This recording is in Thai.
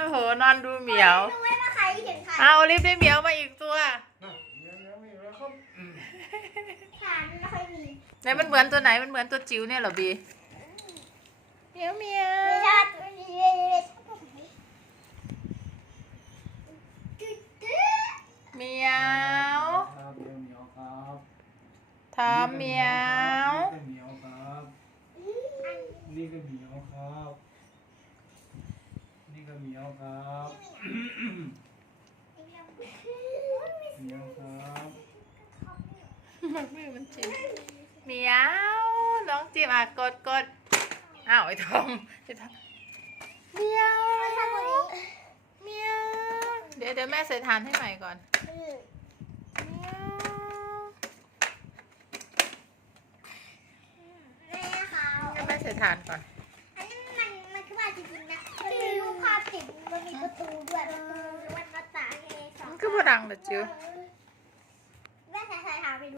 โอ้โห นอนดูเหมียวรู้ไหมว่าใครถึงใครเอาโอลิฟได้เหมียวมาอีกตัว น่ะเดี๋ยวเดี๋ยวมีแล้วครับอืมฐานไม่ค่อยมีไหนมันเหมือนตัวไหน มันเหมือนตัวจิ๋วเนี่ยเหรอบีเหมียวเหมียไม่วชอบตัวนี้เลยชอบตัวไหนตึ๊ดตึ๊ดเหมียว ครับเดี๋ยวเหนียวครับทอมเหมียว นี่ก็เหนียวครับอันนี่ก็เหนียวครับ นี่ก็ เหนียวครับนี้เหนียวครับมันมือมันจิ้มเหมียวน้องจิ้มอะกดกดอ้าวไอ้ทอมไอ้ทอมเหมียวไม่ชอบตัวนี้เหมียวเดี๋ยวเดี๋ยวแม่ใส่ทานให้ใหม่ก่อนอืมเหมียวแม่เขาให้แม่ใส่ทานก่อนอันนี้มันมันคือว่าจริงๆนะมันมีรู ปภาพติดมันมีประตูด้วยประตูหรือว่าหน้าต่างให้สองมันคือดังเหรอจิ๋ว